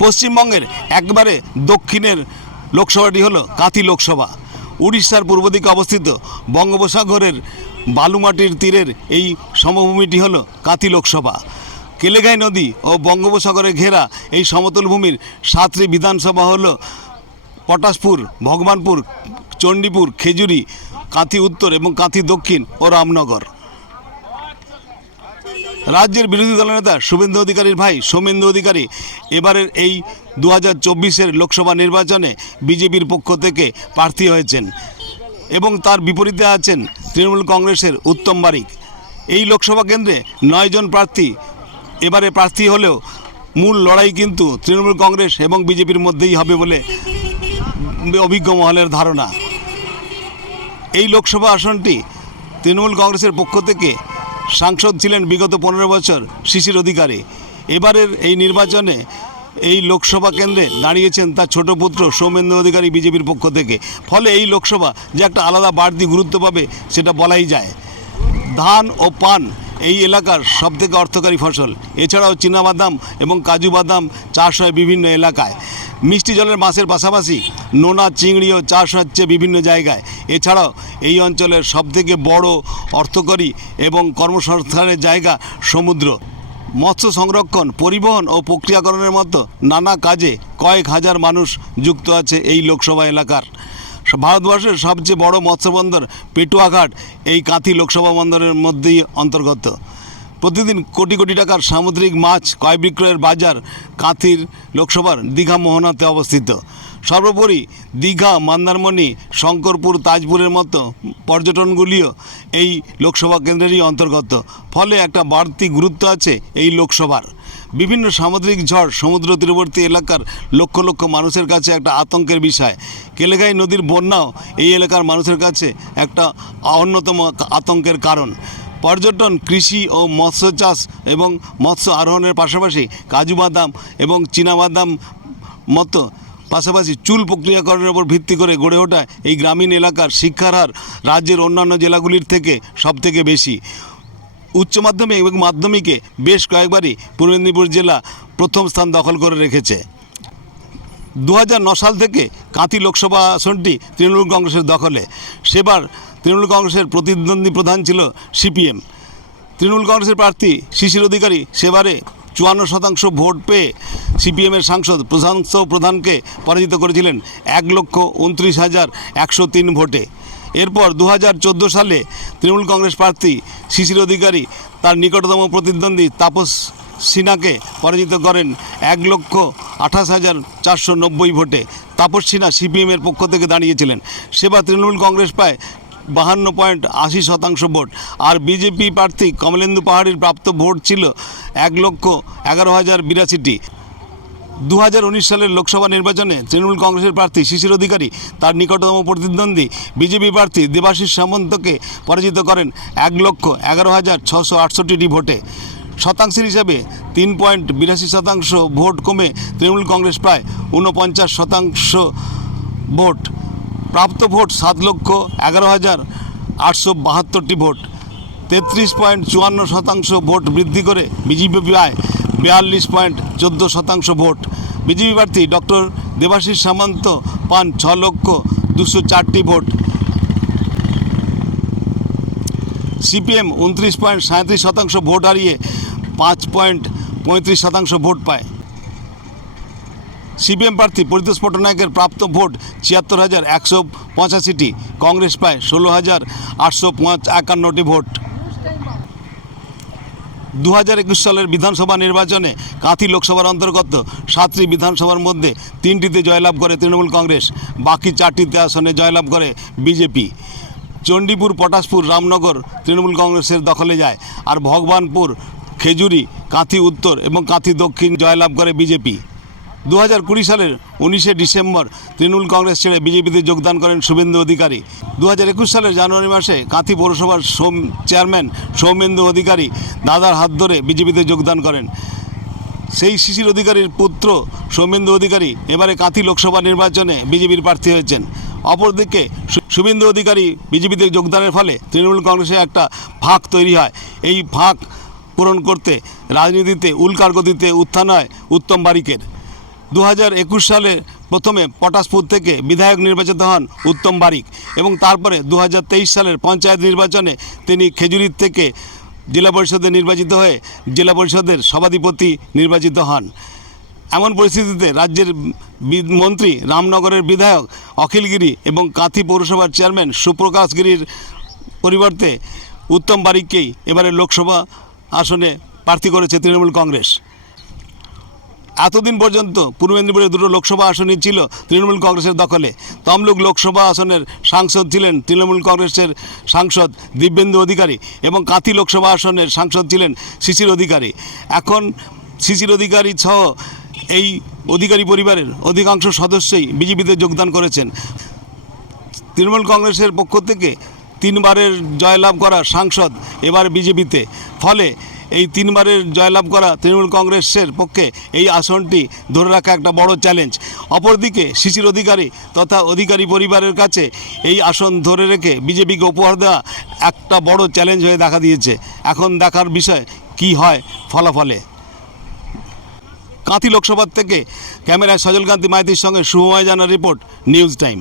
পশ্চিমবঙ্গের একবারে দক্ষিণের লোকসভাটি হলো কাঁথি লোকসভা। উড়িষ্যার পূর্ব দিকে অবস্থিত বঙ্গোপসাগরের বালুমাটির তীরের এই সমভূমিটি হলো কাঁথি লোকসভা। কেলেঘাই নদী ও বঙ্গোপসাগরে ঘেরা এই সমতল ভূমির 7টি বিধানসভা হলো পটাশপুর, ভগবানপুর, চণ্ডীপুর, খেজুরি, কাঁথি উত্তর এবং কাঁথি দক্ষিণ ও রামনগর। রাজ্যের বিরোধী দলনেতা শুভেন্দু অধিকারীর ভাই সৌমেন্দু অধিকারী এবারের এই 2024-এর লোকসভা নির্বাচনে বিজেপির পক্ষ থেকে প্রার্থী হয়েছেন এবং তার বিপরীতে আছেন তৃণমূল কংগ্রেসের উত্তম বারিক। এই লোকসভা কেন্দ্রে 9 জন প্রার্থী এবারে প্রার্থী হলেও মূল লড়াই কিন্তু তৃণমূল কংগ্রেস এবং বিজেপির মধ্যেই হবে বলে অভিজ্ঞ মহলের ধারণা। এই লোকসভা আসনটি তৃণমূল কংগ্রেসের পক্ষ থেকে সাংসদ ছিলেন বিগত 15 বছর শিশির অধিকারী। এবারের এই নির্বাচনে এই লোকসভা কেন্দ্রে দাঁড়িয়েছেন তার ছোট পুত্র সৌমেন্দু অধিকারী বিজেপির পক্ষ থেকে। ফলে এই লোকসভা যে একটা আলাদা বাড়তি গুরুত্ব পাবে সেটা বলাই যায়। ধান ও পান এই এলাকার সবথেকে অর্থকারী ফসল। এছাড়াও চীনাবাদাম এবং কাজু বাদাম চাষ হয় বিভিন্ন এলাকায়। মিষ্টি জলের মাছের পাশাপাশি নোনা চিংড়িও চাষ হচ্ছে বিভিন্ন জায়গায়। এছাড়াও এই অঞ্চলের সবথেকে বড় অর্থকরী এবং কর্মসংস্থানের জায়গা সমুদ্র। মৎস্য সংরক্ষণ, পরিবহন ও প্রক্রিয়াকরণের মতো নানা কাজে কয়েক হাজার মানুষ যুক্ত আছে এই লোকসভা এলাকার। ভারতবর্ষের সবচেয়ে বড় মৎস্যবন্দর পেটুয়াঘাট এই কাঁথি লোকসভা বন্দরের মধ্যেই অন্তর্গত। প্রতিদিন কোটি কোটি টাকার সামুদ্রিক মাছ ক্রয় বিক্রয়ের বাজার কাঁথির লোকসভার দীঘা মোহনাতে অবস্থিত। সর্বোপরি দীঘা, মন্দারমণি, শঙ্করপুর, তাজপুরের মতো পর্যটনগুলিও এই লোকসভা কেন্দ্রেরই অন্তর্গত। ফলে একটা বাড়তি গুরুত্ব আছে এই লোকসভার। বিভিন্ন সামুদ্রিক ঝড় সমুদ্র তীরবর্তী এলাকার লক্ষ লক্ষ মানুষের কাছে একটা আতঙ্কের বিষয়। কেলেঘাই নদীর বন্যাও এই এলাকার মানুষের কাছে একটা অন্যতম আতঙ্কের কারণ। পর্যটন, কৃষি ও মৎস্য চাষ এবং মৎস্য আরোহণের পাশাপাশি কাজু বাদাম এবং চীনাবাদাম মতো পাশাপাশি চুল প্রক্রিয়াকরণের উপর ভিত্তি করে গড়ে ওঠা এই গ্রামীণ এলাকার শিক্ষার হার রাজ্যের অন্যান্য জেলাগুলির থেকে সবথেকে বেশি। উচ্চ মাধ্যমিক এবং মাধ্যমিকে বেশ কয়েকবারই পূর্ব মেদিনীপুর জেলা প্রথম স্থান দখল করে রেখেছে। 2009 সাল থেকে কাঁথি লোকসভা আসনটি তৃণমূল কংগ্রেসের দখলে। সেবার তৃণমূল কংগ্রেসের প্রতিদ্বন্দ্বী প্রধান ছিল সিপিএম। তৃণমূল কংগ্রেসের প্রার্থী শিশির অধিকারী সেবারে 54% ভোট পেয়ে সিপিএমের সাংসদ প্রশান্ত প্রধানকে পরাজিত করেছিলেন 1,29,103 ভোটে। এরপর 2014 সালে তৃণমূল কংগ্রেস প্রার্থী শিশির অধিকারী তার নিকটতম প্রতিদ্বন্দ্বী তাপস সিনহাকে পরাজিত করেন 1,28,490 ভোটে। তাপস সিনহা সিপিএমের পক্ষ থেকে দাঁড়িয়েছিলেন। সেবার তৃণমূল কংগ্রেস পায় 52.80% ভোট। আর বিজেপি প্রার্থী কমলেন্দু পাহাড়ির প্রাপ্ত ভোট ছিল 1,11,082টি। 2019 সালের লোকসভা নির্বাচনে তৃণমূল কংগ্রেসের প্রার্থী শিশির অধিকারী তার নিকটতম প্রতিদ্বন্দ্বী বিজেপি প্রার্থী দেবাশিস সামন্তকে পরাজিত করেন 1,11,668টি ভোটে। শতাংশের হিসাবে 3.82% ভোট কমে তৃণমূল কংগ্রেস প্রায় 49% ভোট। প্রাপ্ত ভোট 7,11,872টি ভোট। 33.54% ভোট বৃদ্ধি করে বিজেপি পায় 42.14% ভোট। বিজেপি প্রার্থী ডক্টর দেবাশিস সামন্ত পান 6,204টি ভোট। সিপিএম 29.37% ভোট হারিয়ে 5.35% ভোট পায়। সিপিএম প্রার্থী পরিতোষ পট্টনায়কের প্রাপ্ত ভোট 76,185টি। কংগ্রেস পায় 16,851টি ভোট। 2021 সালের বিধানসভা নির্বাচনে কাঁথি লোকসভার অন্তর্গত 7টি বিধানসভার মধ্যে 3টিতে জয়লাভ করে তৃণমূল কংগ্রেস, বাকি 4টিতে আসনে জয়লাভ করে বিজেপি। চণ্ডীপুর, পটাশপুর, রামনগর তৃণমূল কংগ্রেসের দখলে যায়। আর ভগবানপুর, খেজুরি, কাঁথি উত্তর এবং কাঁথি দক্ষিণ জয়লাভ করে বিজেপি। 2020 সালের 19শে ডিসেম্বর তৃণমূল কংগ্রেস ছেড়ে বিজেপিতে যোগদান করেন শুভেন্দু অধিকারী। 2021 সালের জানুয়ারি মাসে কাঁথি পৌরসভার চেয়ারম্যান সৌমেন্দু অধিকারী দাদার হাত ধরে বিজেপিতে যোগদান করেন। সেই শিশির অধিকারীর পুত্র সৌমেন্দু অধিকারী এবারে কাঁথি লোকসভা নির্বাচনে বিজেপির প্রার্থী হয়েছেন। অপরদিকে শুভেন্দু অধিকারী বিজেপিতে যোগদানের ফলে তৃণমূল কংগ্রেসে একটা ফাঁক তৈরি হয়। এই ফাঁক পূরণ করতে রাজনীতিতে উল্কার গতিতে উত্থান হয় উত্তম বারিকের। 2021 সালে প্রথমে পটাশপুর থেকে বিধায়ক নির্বাচিত হন উত্তম বারিক এবং তারপরে 2023 সালের পঞ্চায়েত নির্বাচনে তিনি খেজুরির থেকে জেলা পরিষদে নির্বাচিত হয়ে জেলা পরিষদের সভাধিপতি নির্বাচিত হন। এমন পরিস্থিতিতে রাজ্যের মন্ত্রী রামনগরের বিধায়ক অখিল গিরি এবং কাঁথি পৌরসভার চেয়ারম্যান সুপ্রকাশ গিরির পরিবর্তে উত্তম বারিককেই এবারে লোকসভা আসনে প্রার্থী করেছে তৃণমূল কংগ্রেস। এতদিন পর্যন্ত পূর্ব মেদিনীপুরের দুটো লোকসভা আসনই ছিল তৃণমূল কংগ্রেসের দখলে। তমলুক লোকসভা আসনের সাংসদ ছিলেন তৃণমূল কংগ্রেসের সাংসদ দিব্যেন্দু অধিকারী এবং কাঁথি লোকসভা আসনের সাংসদ ছিলেন শিশির অধিকারী। এখন শিশির অধিকারী সহ এই অধিকারী পরিবারের অধিকাংশ সদস্যই বিজেপিতে যোগদান করেছেন। তৃণমূল কংগ্রেসের পক্ষ থেকে 3 বারের জয়লাভ করা সাংসদ এবার বিজেপিতে, ফলে এই 3 বারের জয়লাভ করা তৃণমূল কংগ্রেসের পক্ষে এই আসনটি ধরে রাখা একটা বড় চ্যালেঞ্জ। অপরদিকে শিশির অধিকারী তথা অধিকারী পরিবারের কাছে এই আসন ধরে রেখে বিজেপিকে উপহার দেওয়া একটা বড় চ্যালেঞ্জ হয়ে দেখা দিয়েছে। এখন দেখার বিষয় কি হয় ফলাফলে। কাঁথি লোকসভা থেকে ক্যামেরায় সজলকান্তি মাইতির সঙ্গে শুভময় জানার রিপোর্ট, নিউজ টাইম।